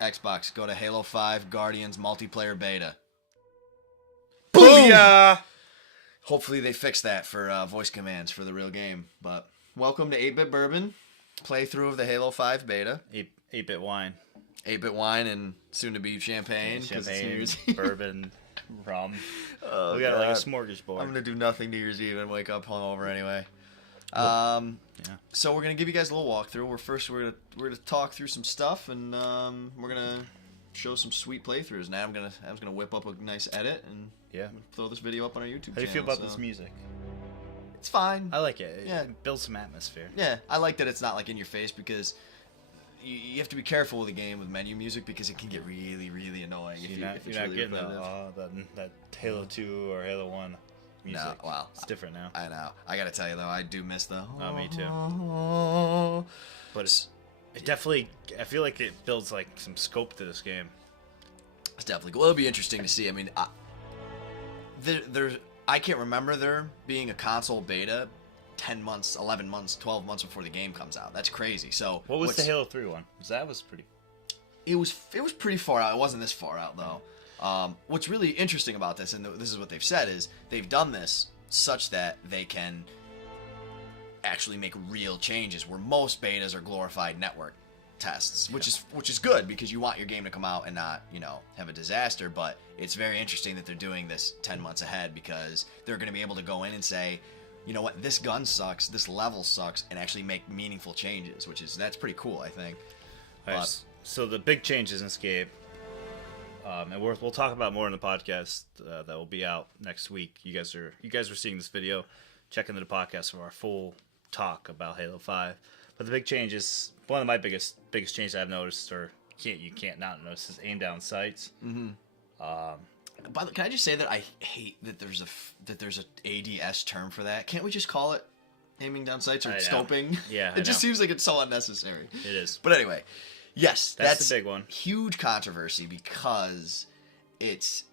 Xbox, go to Halo 5 Guardians multiplayer beta. Booyah! Hopefully they fix that for voice commands for the real game. But welcome to 8bit Bourbon, playthrough of the Halo 5 beta. 8-bit wine. 8-bit wine and soon to be champagne. Champagne, bourbon, rum. Oh, we got God. like a smorgasbord. I'm gonna do nothing New Year's Eve and wake up hungover anyway. Yeah. So we're gonna give you guys a little walkthrough. We're gonna talk through some stuff and we're gonna show some sweet playthroughs. Now I'm gonna whip up a nice edit and throw this video up on our YouTube channel. How do you feel about this music? It's fine. I like it. Yeah. It builds some atmosphere. Yeah, I like that it's not like in your face because you have to be careful with a game with menu music because it can get really, really annoying. You're not getting that Halo 2 or Halo 1 music. No, well, it's different now. I know. I gotta tell you though, I do miss the. Oh, me too. But it definitely, I feel like it builds like some scope to this game. It's definitely cool. It'll be interesting to see. I mean, I can't remember there being a console beta 10 months, 11 months, 12 months before the game comes out. That's crazy. So what was the Halo 3 one? That was pretty. It was pretty far out. It wasn't this far out though. What's really interesting about this, and this is what they've said, is they've done this such that they can actually make real changes. Where most betas are glorified network tests, which is good because you want your game to come out and not have a disaster. But it's very interesting that they're doing this 10 months ahead because they're going to be able to go in and say, you know what, this gun sucks, this level sucks, and actually make meaningful changes, that's pretty cool, I think. Right, so the big changes in this game, and we'll talk about more in the podcast that will be out next week. You guys are seeing this video. Check into the podcast for our full talk about Halo 5. But the big changes, one of my biggest changes I've noticed, or you can't not notice, is aim down sights. Mm-hmm. By the way, can I just say that I hate that there's a ADS term for that? Can't we just call it aiming down sights or scoping? Yeah, it just seems like it's so unnecessary. It is. But anyway, yes, that's the big one. Huge controversy because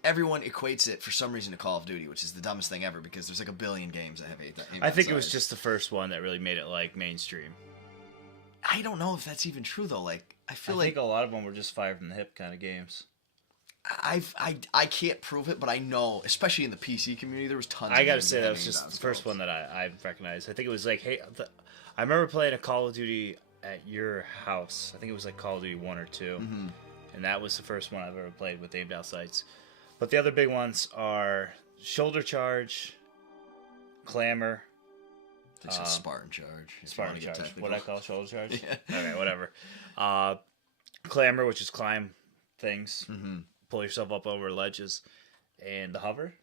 everyone equates it for some reason to Call of Duty, which is the dumbest thing ever because there's like a billion games that have aim down I think sights. It was just the first one that really made it like mainstream. I don't know if that's even true though. Like I think a lot of them were just fire from the hip kind of games. I can't prove it, but I know, especially in the PC community, there was tons. I gotta say that was just the first one that I recognized. I think it was like, I remember playing a Call of Duty at your house. I think it was like Call of Duty 1 or 2, and that was the first one I've ever played with aim down sights. But the other big ones are shoulder charge, clamor. It's a Spartan charge. Spartan charge. What I call shoulder charge? Yeah. Okay, whatever. Clamor, which is climb things. Mm-hmm. Pull yourself up over ledges, and the hover.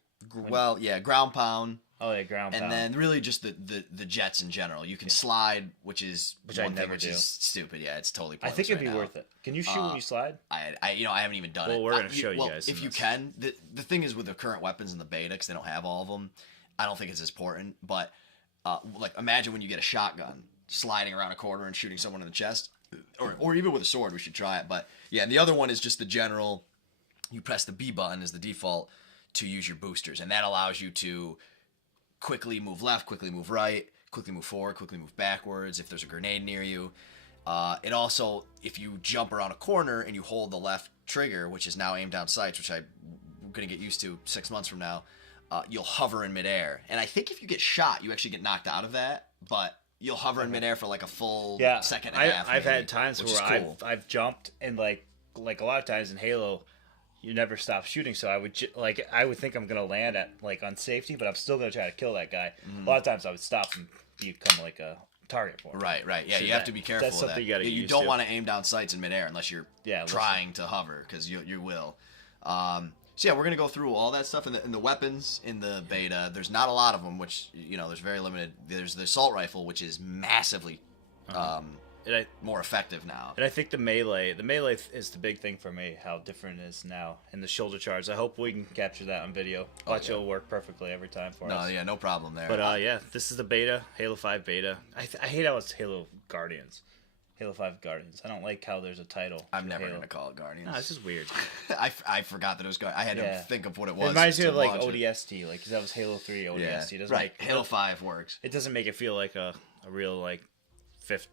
Well, yeah, ground pound. Oh yeah, ground pound. And then really just the jets in general. You can slide, which is one thing which is stupid. Yeah, it's totally pointless. I think it'd be worth it. Can you shoot when you slide? I haven't even done it. Well, we're gonna show you guys. If you can. The thing is with the current weapons in the beta, because they don't have all of them, I don't think it's as important. But like imagine when you get a shotgun sliding around a corner and shooting someone in the chest, or even with a sword. We should try it. But yeah, and the other one is just the general. You press the B button as the default to use your boosters, and that allows you to quickly move left, quickly move right, quickly move forward, quickly move backwards if there's a grenade near you. It also, if you jump around a corner and you hold the left trigger, which is now aim down sights, which I'm going to get used to 6 months from now, you'll hover in midair. And I think if you get shot, you actually get knocked out of that, but you'll hover in midair for like a full second and a half. I've had times where I've jumped and like a lot of times in Halo, you never stop shooting, so I would think I'm gonna land at on safety, but I'm still gonna try to kill that guy. A lot of times I would stop and become like a target for him. Right. Yeah, so you have to be careful. That's something you gotta get used to. You don't want to aim down sights in midair unless you're trying to hover, because you will. So yeah, we're gonna go through all that stuff, and the weapons in the beta. There's not a lot of them, which there's very limited. There's the assault rifle, which is massively. More effective now. And I think the melee is the big thing for me, how different it is now. And the shoulder charge, I hope we can capture that on video. Watch it'll work perfectly every time for us. No, yeah, no problem there. But yeah, this is the beta, Halo 5 beta. I hate how it's Halo Guardians. Halo 5 Guardians. I don't like how there's a title. I'm never going to call it Guardians. No, this is weird. I forgot that it was Guardians. I had to think of what it was. It reminds me of like ODST, because that was Halo 3 ODST. Yeah. Right, Halo 5 works. It doesn't make it feel like a real fifth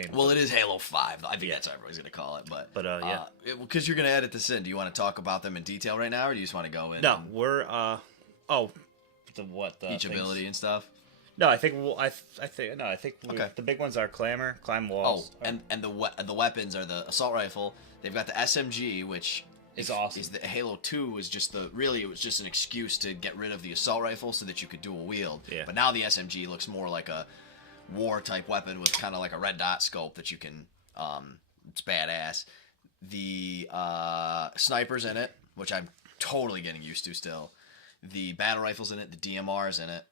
game. Well, it is Halo 5. I think that's what everybody's going to call it. But yeah. Because you're going to edit this in, do you want to talk about them in detail right now, or do you just want to go in? No, we're Each ability and stuff? No, I think the big ones are climb walls. And the weapons are the assault rifle. They've got the SMG, which is awesome. Is the Halo 2 was just it was just an excuse to get rid of the assault rifle so that you could dual wield. Yeah. But now the SMG looks more like a war type weapon with kind of like a red dot scope that you can. It's badass. The snipers in it, which I'm totally getting used to still. The battle rifles in it, the DMRs in it,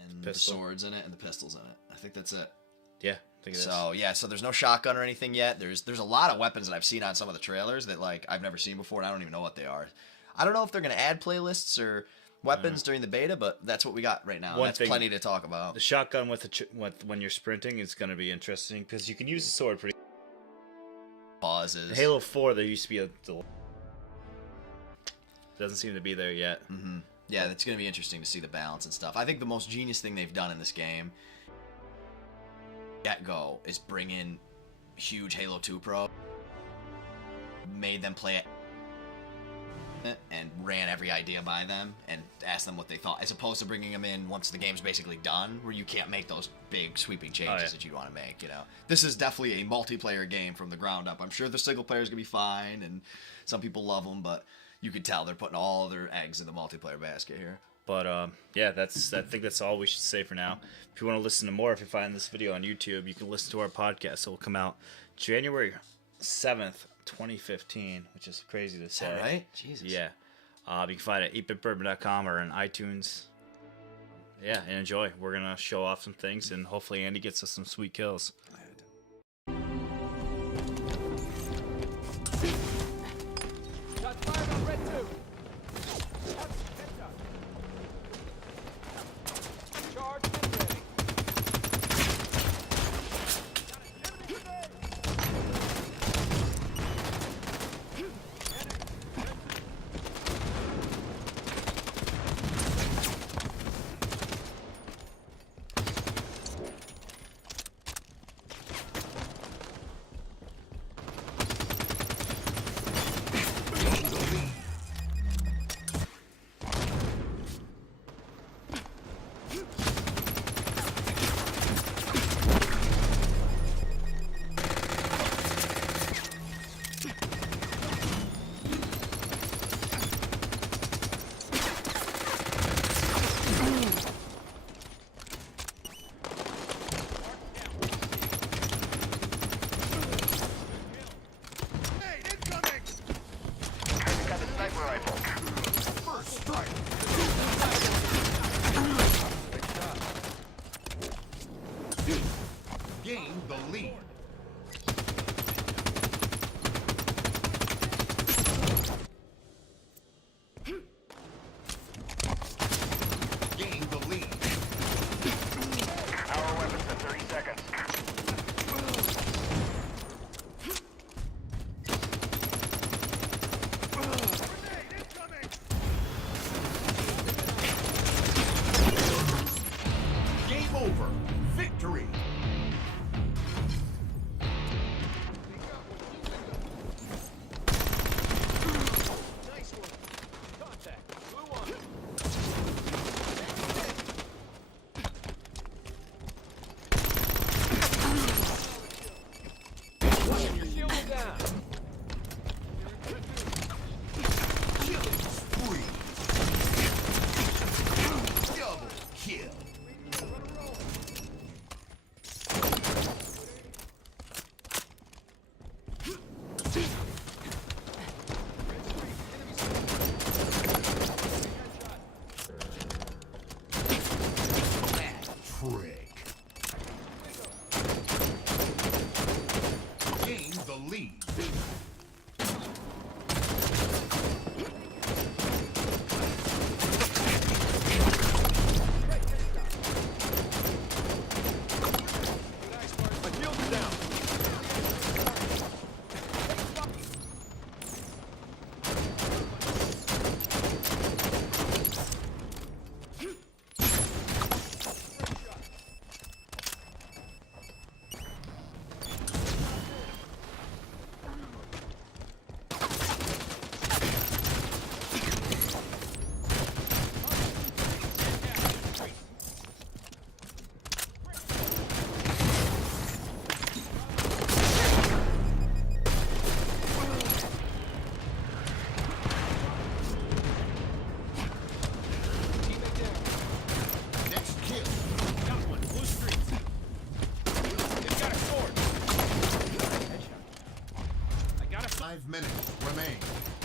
and the swords in it, and the pistols in it. I think that's it. Yeah, I think it is. So there's no shotgun or anything yet. There's a lot of weapons that I've seen on some of the trailers that like I've never seen before, and I don't even know what they are. I don't know if they're gonna add playlists or weapons during the beta, but that's what we got right now. That's plenty to talk about. The shotgun with when you're sprinting is gonna be interesting because you can use the sword pretty. Pauses. In Halo 4, there used to be a doesn't seem to be there yet. Mm-hmm. Yeah, it's gonna be interesting to see the balance and stuff. I think the most genius thing they've done in this game get-go is bring in huge Halo 2 pro, made them play it, and ran every idea by them and asked them what they thought, as opposed to bringing them in once the game's basically done, where you can't make those big sweeping changes that you want to make. You know, this is definitely a multiplayer game from the ground up. I'm sure the single player is gonna be fine, and some people love them, but you could tell they're putting all their eggs in the multiplayer basket here. But yeah, I think that's all we should say for now. If you want to listen to more, if you find this video on YouTube, you can listen to our podcast. It will come out January 7th, 2015, which is crazy to say. Is that right? Jesus. Yeah. You can find it at 8bitbourbon.com or on iTunes. Yeah, and enjoy. We're going to show off some things, and hopefully Andy gets us some sweet kills. Gain the lead. Gain the lead. Our weapons in 30 seconds. Game over. Victory. Gain the lead. 5 minutes remain.